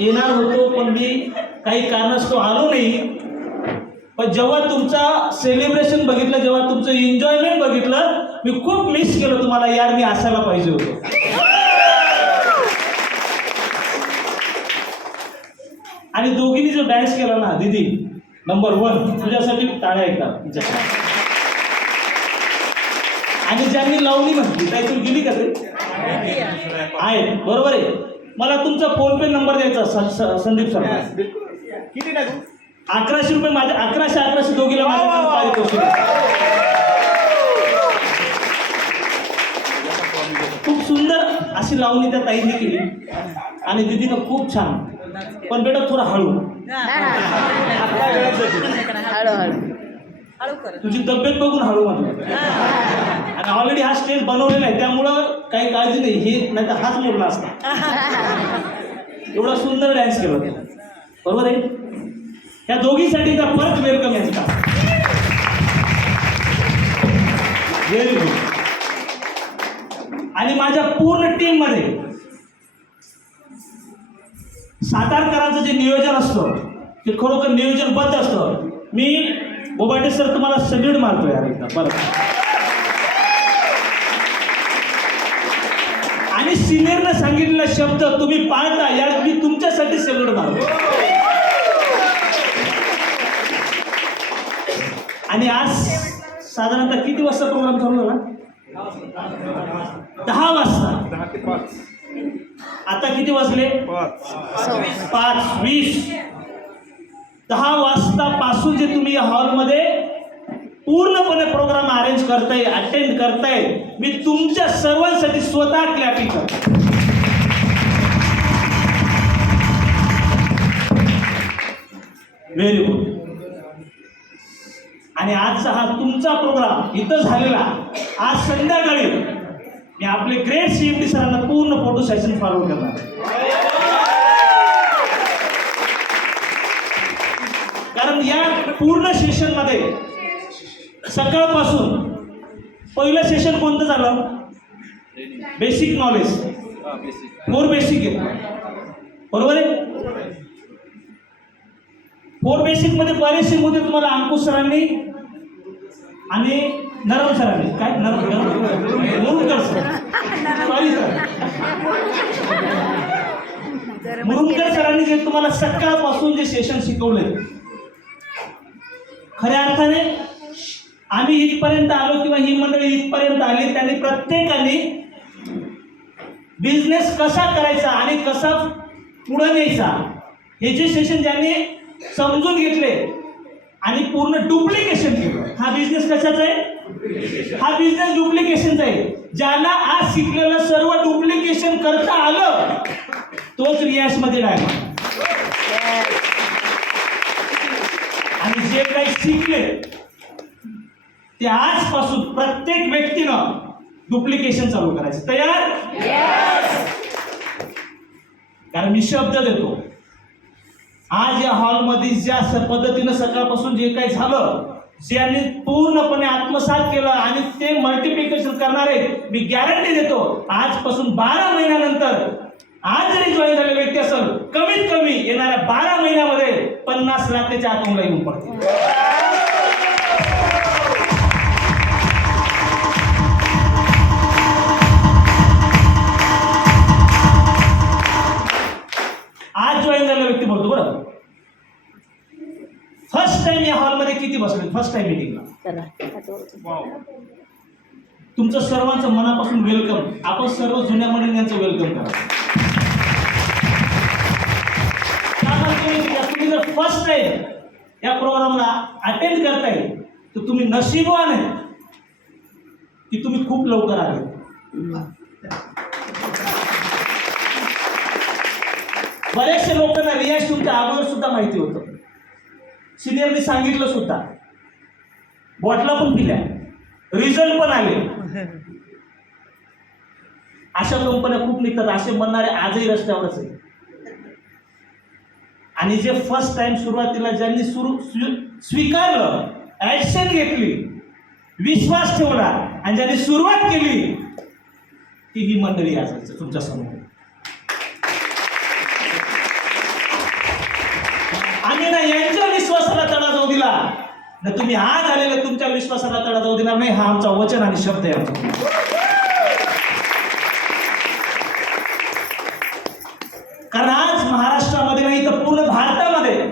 येणार होतो, पण मी काही कारणास्तव आलो नाही. पण जेव्हा तुमचा सेलिब्रेशन बघितलं, जेव्हा तुमचं एन्जॉयमेंट बघितलं, मी खूप मिस केलं तुम्हाला. यार मी असायला पाहिजे होतो. आणि दोघींनी जो डान्स केला ना दीदी, नंबर 1 तुझ्यासाठी टाळ्या एकदा. आणि ज्यांनी लावणी म्हटली काही तू गेली का ते आहे, बरोबर आहे. मला तुमचा फोन पे नंबर द्यायचा संदीप सर. किती टाकू? 1100 रुपये माझे. 1100 दोघीला माझ्या. खूप सुंदर अशी लावणी त्या ताईंनी केली आणि दीदीनं खूप छान. पण बेटा थोडा हळू, तुझी तब्येत बघून हळू म्हणतो. आणि ऑलरेडी हा स्टेज बनवलेला आहे, त्यामुळं काही काळजी नाही. हे नाही तर हाच मोडला असता. एवढा सुंदर डान्स केला होता, बरोबर आहे. या दोघींसाठी परत वेलकम यांचा. Very good. आणि माझ्या पूर्ण टीम मध्ये सातारकरांचं जे नियोजन असतं ते खरोखर नियोजनबद्ध असतं. मी बोबाटे सर तुम्हाला सल्यूट मारतो यार एकदा बरं. आणि सिनियरनं सांगितलेला शब्द तुम्ही पाळता यार, मी तुमच्यासाठी सल्यूट मारतो. आणि आज साधारणतः किती वाजता प्रोग्राम चालू झाला? 10 वाजता. 10 ते 5. आता किती वाजले? 5:20. 10 वाजतापासून जे तुम्ही या हॉलमध्ये पूर्णपणे प्रोग्राम अरेंज करताय, अटेंड करताय, मी तुमच्या सर्वांसाठी स्वतः क्लॅपिंग करतो. Very good. आणि आजचा हा तुमचा प्रोग्राम इथं झालेला, आज संध्याकाळी मी आपले ग्रेट CMD सरांना पूर्ण फोटो सेशन फॉरवर्ड करणार. कारण या पूर्ण सेशन मध्ये सकाळपासून पहिलं सेशन कोणतं झालं? Basic knowledge. 4 बेसिक आहे, बरोबर आहे. 4 बेसिक मध्ये बरेचसे मुद्दे तुम्हाला अंकुश सरांनी आणि नरम सरांनी, काय Murumkar sir, sorry sir, Murumkar सरांनी जे तुम्हाला सकाळपासून जे सेशन शिकवले, खऱ्या अर्थाने आम्ही इथपर्यंत आलो किंवा ही मंडळी इथपर्यंत आली, त्यांनी प्रत्येकाने बिझनेस कसा करायचा आणि कसा पुढे न्यायचा हे जे सेशन ज्यांनी समजून घेतले आणि पूर्ण डुप्लिकेशन केलं. हा बिझनेस कशाचा आहे? हा बिझनेस डुप्लिकेशनचा आहे. ज्याला आज शिकलेलं सर्व डुप्लिकेशन करता आलं तोच रियाज मध्ये डायमंड. आणि जे काही शिकले ते आजपासून प्रत्येक व्यक्तीनं डुप्लिकेशन चालू करायचं. तयार? कारण मी शब्द देतो, आज या हॉलमध्ये ज्या पद्धतीनं सकाळपासून जे काही झालं, ज्यांनी पूर्णपणे आत्मसात केलं आणि ते मल्टिप्लिकेशन करणार आहेत, मी गॅरंटी देतो आजपासून 12 महिन्यानंतर आज जरी जॉईन झालेले व्यक्ती असेल, कमीत कमी येणाऱ्या 12 महिन्यामध्ये 50 लाख त्याच्या अकाउंटला येऊन पडतील. आज जॉईन झालेला व्यक्ती बोलतो बरं. फर्स्ट टाइम या हॉलमध्ये किती बसले? फर्स्ट टाइम मीटिंगला. तुमचं सर्वांचं मनापासून वेलकम. आपण सर्व जुन्या मंडळींचं वेलकम करा. तुम्ही जर फर्स्ट टाइम या प्रोग्रामला अटेंड करताय तर तुम्ही नशीबवान आहे की तुम्ही खूप लवकर आले. बरेचशे लोकांना रियाज तुमच्या अगोदर सुद्धा माहिती होतं, सिनियरनी सांगितलं सुद्धा, बॉटला पण दिल्या, रिझल्ट पण आले. अशा कंपन्या खूप निघतात, असे म्हणणारे आजही रस्त्यावरच आहे. आणि जे फर्स्ट टाइम सुरुवातीला ज्यांनी स्वीकारलं, ऍक्शन घेतली, विश्वास ठेवला आणि ज्यांनी सुरुवात केली ती ही मंडळी असायचं तुमच्या समोर. आम्ही ना यांच्या विश्वासाला तडा जाऊ दिला ना तुम्ही आज आलेले तुमच्या विश्वासाला तडा जाऊ देणार नाही. हा आमचा वचन आणि शब्द आहे आमचा. कारण आज महाराष्ट्रामध्ये नाही तर पूर्ण भारतामध्ये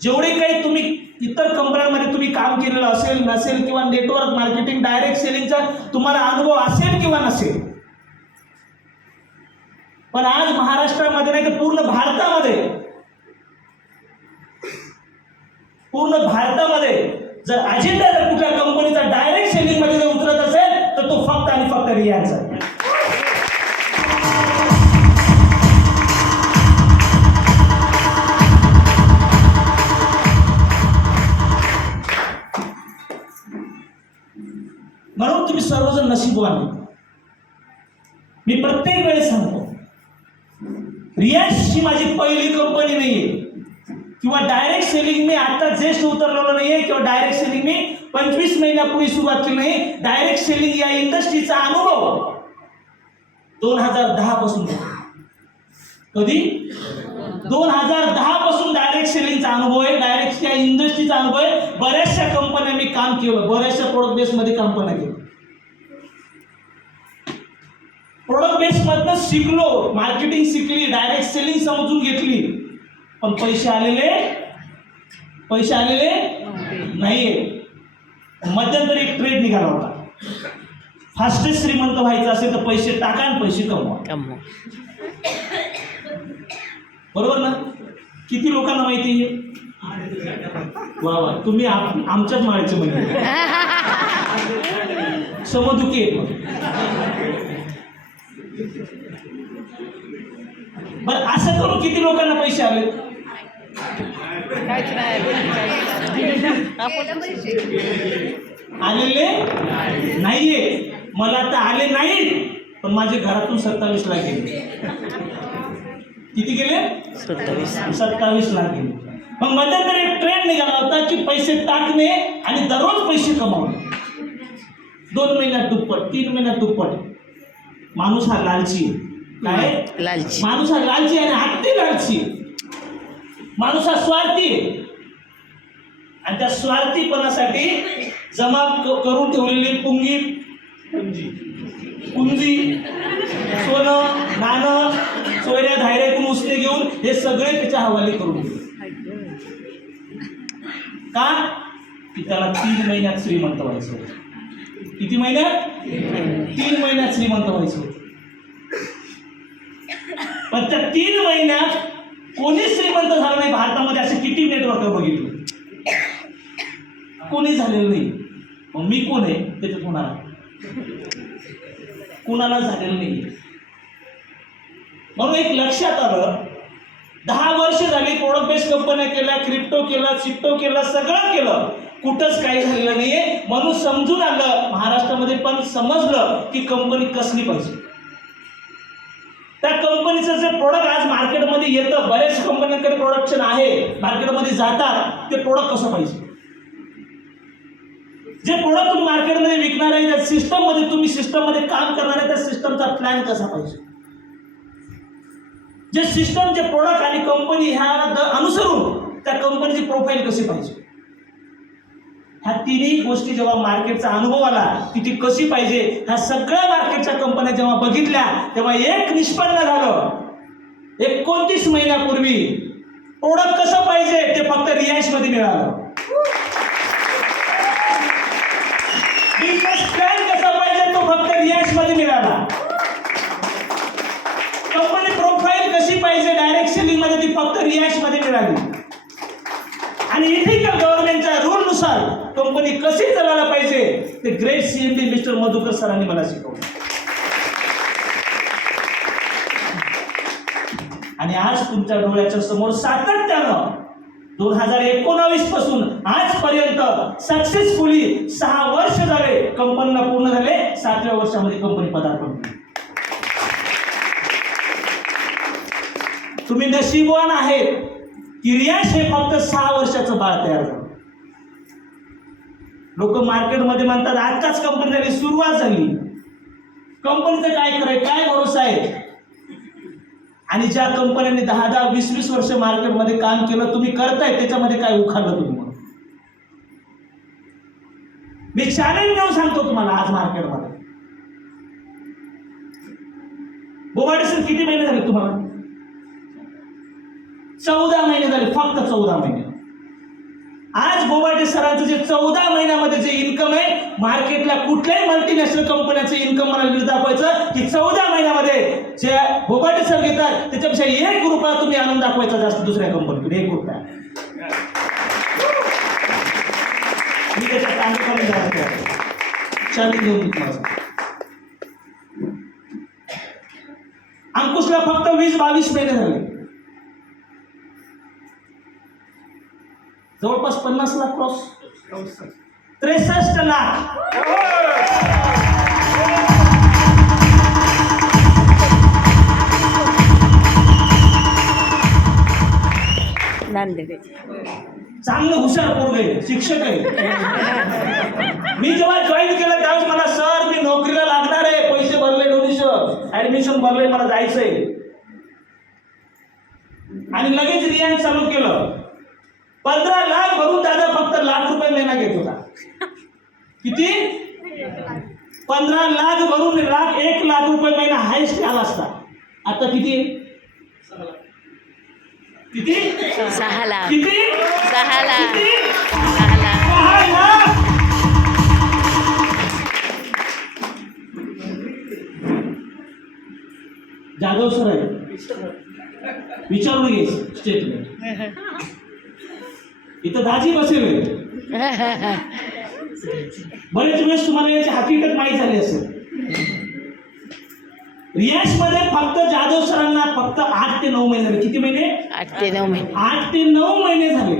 जेवढे काही तुम्ही इतर कंपन्यांमध्ये तुम्ही काम केलेलं असेल नसेल किंवा नेटवर्क मार्केटिंग डायरेक्ट सेलिंगचा तुम्हाला अनुभव असेल किंवा नसेल, पण आज महाराष्ट्रामध्ये नाही तर पूर्ण भारतामध्ये जर अजेंडा जर कुठल्या कंपनीचा डायरेक्ट सेलिंग मध्ये जर उतरत असेल तर तो फक्त आणि फक्त रिलायन्स आहे. म्हणून तुम्ही सर्वजण नशीबवान. मी प्रत्येक वेळेस सांगतो, रिलायन्स ही माझी पहिली कंपनी नाहीये किंवा डायरेक्ट सेलिंग मी आता जस्ट उतरलेलो नाहीये किंवा डायरेक्ट सेलिंग मी 25 महिन्यापूर्वी सुरुवात केली नाही. डायरेक्ट सेलिंग या इंडस्ट्रीचा अनुभव 2010 पासून. कधी 2010 पासून डायरेक्ट सेलिंगचा अनुभव आहे, डायरेक्ट या इंडस्ट्रीचा अनुभव आहे. बऱ्याचशा कंपन्या मी काम केलं, बऱ्याचशा प्रोडक्ट बेस मध्ये कंपन्या केलं. प्रोडक्ट बेस मधनं शिकलो, मार्केटिंग शिकली, डायरेक्ट सेलिंग समजून घेतली, पण पैसे आलेले नाहीये. मध्यंतरी एक ट्रेड निघाला होता, फास्टेस्ट श्रीमंत व्हायचं असेल तर पैसे टाका आणि पैसे कमवा. बरोबर ना? किती लोकांना माहिती आहे? वा वा, तुम्ही आमच्याच माळ्याचे म्हणजे समदुखी आहेत. बरं, असं करून किती लोकांना पैसे आले? आलेले नाहीये. मला तर आले नाही, पण माझे घरातून 27 लाख गेले. किती गेले? 27 लाख गेले. मग मध्यंतरी एक ट्रेंड निघाला होता की पैसे टाकणे आणि दररोज पैसे कमावणे. 2 महिन्यात दुप्पट, 3 महिन्यात दुप्पट. माणूस हा लालची आहे. काय? लालची. माणूस हा लालची आणि अति लालची. माणूस हा स्वार्थी आहे आणि त्या स्वार्थीपणासाठी जमा करून ठेवलेली पुंजी, सोनं, नाणं, सोयऱ्या धायऱ्यातून उसने घेऊन हे सगळे त्याच्या हवाली करून का? की त्याला 3 महिन्यात श्रीमंत व्हायचं होतं. किती महिन्यात? 3 महिन्यात श्रीमंत व्हायचं होतं. पण त्या 3 महिन्यात कोणी श्रीमंत झालं नाही. भारतामध्ये असे किती नेटवर्क बघितले, कोणी झालेलं नाही. मग मी कोण आहे त्याच्यात? कुणाला झालेलं नाही. म्हणून एक लक्षात आलं, 10 वर्ष झाली प्रोडक्ट बेस्ड कंपन्या केल्या, क्रिप्टो केला, शिफ्टो केला, सगळं केलं, कुठंच काही झालेलं नाहीये. म्हणून समजून आलं, महाराष्ट्रामध्ये पण समजलं की कंपनी कसली पाहिजे. त्या कंपनीचं जे प्रोडक्ट आज मार्केटमध्ये येतं, बऱ्याच कंपन्यांकडे प्रोडक्शन आहे, मार्केटमध्ये जातात, ते प्रोडक्ट कसं पाहिजे. जे प्रोडक्ट तुम्ही मार्केटमध्ये विकणार आहे, त्या सिस्टममध्ये तुम्ही सिस्टममध्ये काम करणार आहे, त्या सिस्टमचा प्लॅन कसा पाहिजे. जे सिस्टम, जे प्रोडक्ट आणि कंपनी ह्या अनुसरून त्या कंपनीची प्रोफाईल कशी पाहिजे. ह्या तिन्ही गोष्टी जेव्हा मार्केटचा अनुभव आला की ती कशी पाहिजे, ह्या सगळ्या मार्केटच्या कंपन्या जेव्हा बघितल्या तेव्हा एक निष्पन्न झालं. 29 महिन्यापूर्वी प्रोडक्ट कसं पाहिजे ते फक्त रिलायन्स मध्ये मिळालं. बिझनेस प्लॅन कसा पाहिजे तो फक्त रिलायन्स मध्ये मिळाला. कंपनी प्रोफाईल कशी पाहिजे डायरेक्ट सेलिंग मध्ये ती फक्त रिलायन्स मध्ये मिळाली. आणि इथिकल गव्हर्नमेंटच्या रूल नुसार कंपनी कशी चालवायला पाहिजे ते ग्रेट सीएमडी मिस्टर मधुकर सरांनी मला शिकवलं. आणि आज तुमच्या डोळ्याच्या समोर सातत्यानं 2019 पासून आजपर्यंत सक्सेसफुली 6 वर्ष झाले, कंपनीला पूर्ण झाले. 7व्या वर्षामध्ये कंपनी पदार्पण केली. तुम्ही नशीबवान आहेत की रिलायन्स हे फक्त 6 वर्षाचं बाळ तयार झालं. लोक मार्केटमध्ये म्हणतात आताच कंपनी झाली, सुरुवात झाली. कंपनीचं काय करायचं, काय भरोसा आहे. आणि ज्या कंपन्यांनी 10-10, 20-20 वर्ष मार्केटमध्ये काम केलं, तुम्ही करताय त्याच्यामध्ये काय उखाडलं तुम्ही? मी चॅलेंज देऊन सांगतो तुम्हाला, आज मार्केटमध्ये बोबाडे सर किती महिने झाले तुम्हाला? 14 महिने झाले, फक्त 14 महिने. आज बोबाडे सरांचं जे 14 महिन्यामध्ये जे इन्कम आहे, मार्केटला कुठल्याही मल्टीनॅशनल कंपन्यांचं इन्कम मला दाखवायचं की 14 महिन्यामध्ये जे बोबाडे सर घेतात त्याच्यापेक्षा 1 रुपया तुम्ही आणून दाखवायचा जास्त दुसऱ्या कंपनीकडे. 1 रुपया मी त्याच्या कांदे चॅलेंज देऊन तुम्हाला. अंकुशला फक्त 20-22 महिने झाले, जवळपास 50 लाख क्रॉस, 63 लाख. चांगलं हुशार पोरग आहे, शिक्षक आहे. मी जेव्हा जॉईन केलं त्यावेळेस मला, सर मी नोकरीला लागणार आहे, पैसे भरले, डोनेशन ऍडमिशन भरले, मला जायचंय. आणि लगेच रियान चालू केलं. 15 लाख भरून दादा फक्त ₹1,00,000 महिना घेत होता. किती? 15 लाख भरून 1,00,000 महिना हायस्ट आला असता. आता किती? किती? 6 लाख. किती? 6 लाख. किती? 6 लाख. 6 लाख. जाधव सर आहे, विचारून घे स्टेटमेंट. इथं दाजी बसेल. बरेच वेळेस तुम्हाला याची हकीकत माहीत झाली असेल. रियाश मध्ये फक्त जाधव सरांना फक्त 8 ते 9 महिने झाले. किती महिने? 8 ते 9 महिने. 8 ते 9 महिने झाले.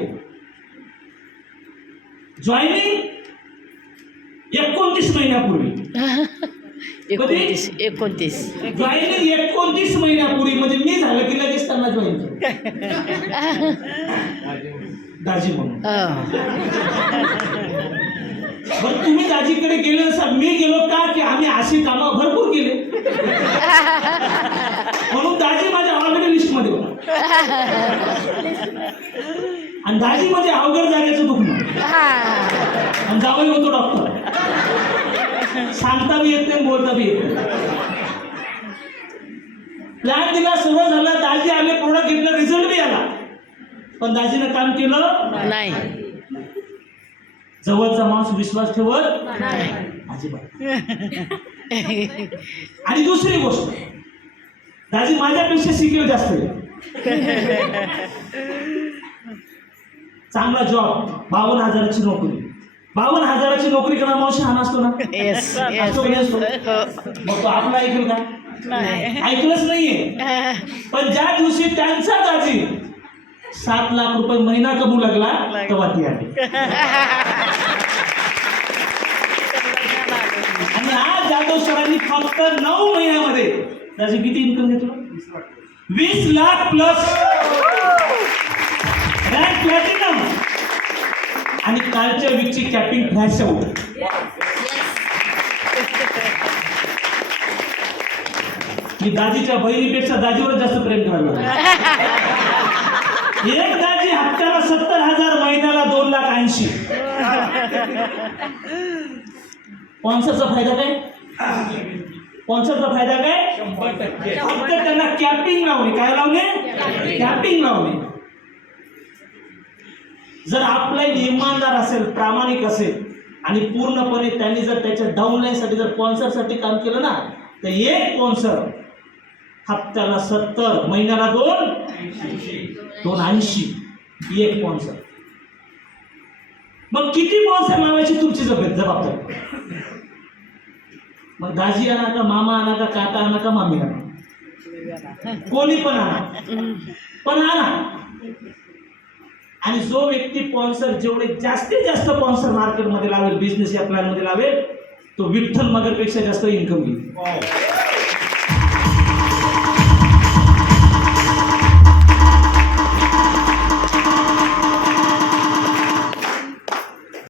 जॉईनिंग 29 महिन्यापूर्वी. 29. जॉईनिंग 29 महिन्यापूर्वी, म्हणजे मी झालं की लगेच त्यांना जॉईन केलं दाजी म्हणून. बरं, तुम्ही दाजीकडे गेले असाल, मी गेलो का की आम्ही अशी कामं भरपूर केले म्हणून दाजी माझ्या ऑलरेडी लिस्ट मध्ये होता. आणि दाजी म्हणजे अवघड जागेचं दुखणं, आणि जावई होतो डॉक्टर. सांगता बी येत नाही, बोलता बी येत नाही. प्लॅन दिला, सर्व झालं, दाजी आले, प्रोडक्ट घेतलं, रिझल्ट बी आला. पण दाजीनं काम केलं नाही. जवळचा माणूस विश्वास ठेवत अजिबात. आणि दुसरी गोष्ट, दाजी माझ्यापेक्षा शिकेल जास्त. चांगला जॉब, 52,000ची नोकरी. 52,000ची नोकरी करणार मावशी हा नसतो ना? असतो की नसतो? मग तो आपला ऐकेल का? ऐकलंच नाहीये. पण ज्या दिवशी त्यांचा दाजी ₹7,00,000 महिना कमवू लागला तेव्हा ती आली. आणि आज जाधव सरांनी फक्त 9 महिन्यामध्ये त्याचे किती इन्कम घेतलं? 20 लाख प्लस, रँक प्लॅटिनम. आणि कालच्या वीकची कॅपिंग फ्लॅश आउट. मी दाजीच्या बहिणीपेक्षा दाजीवर जास्त प्रेम करायला. एक दाजी हप्त्याला 70,000, महिन्याला 2,80,000. स्पॉन्सरचा फायदा काय? स्पॉन्सरचा फायदा काय? फक्त त्यांना कॅपिंग लावणे. काय लावणे? कॅपिंग लावणे. जर आपला इमानदार असेल, प्रामाणिक असेल, आणि पूर्णपणे त्यांनी जर त्याच्या डाऊनलाईन साठी जर स्पॉन्सरसाठी काम केलं ना, तर एक स्पॉन्सर हप्त्याला 70, महिन्याला 280. एक स्पॉन्सर. मग किती स्पॉन्सर लावायची तुमची जबाबदारी. मग दाजी आणा का, मामा आणा का, काका आणा का, मामी आणा, कोणी पण आणा, पण आणा. आणि जो व्यक्ती स्पॉन्सर जेवढे जास्तीत जास्त स्पॉन्सर मार्केटमध्ये लावेल, बिझनेस या प्लॅन मध्ये लावेल, तो विठ्ठल मगरपेक्षा जास्त इन्कम घेईल.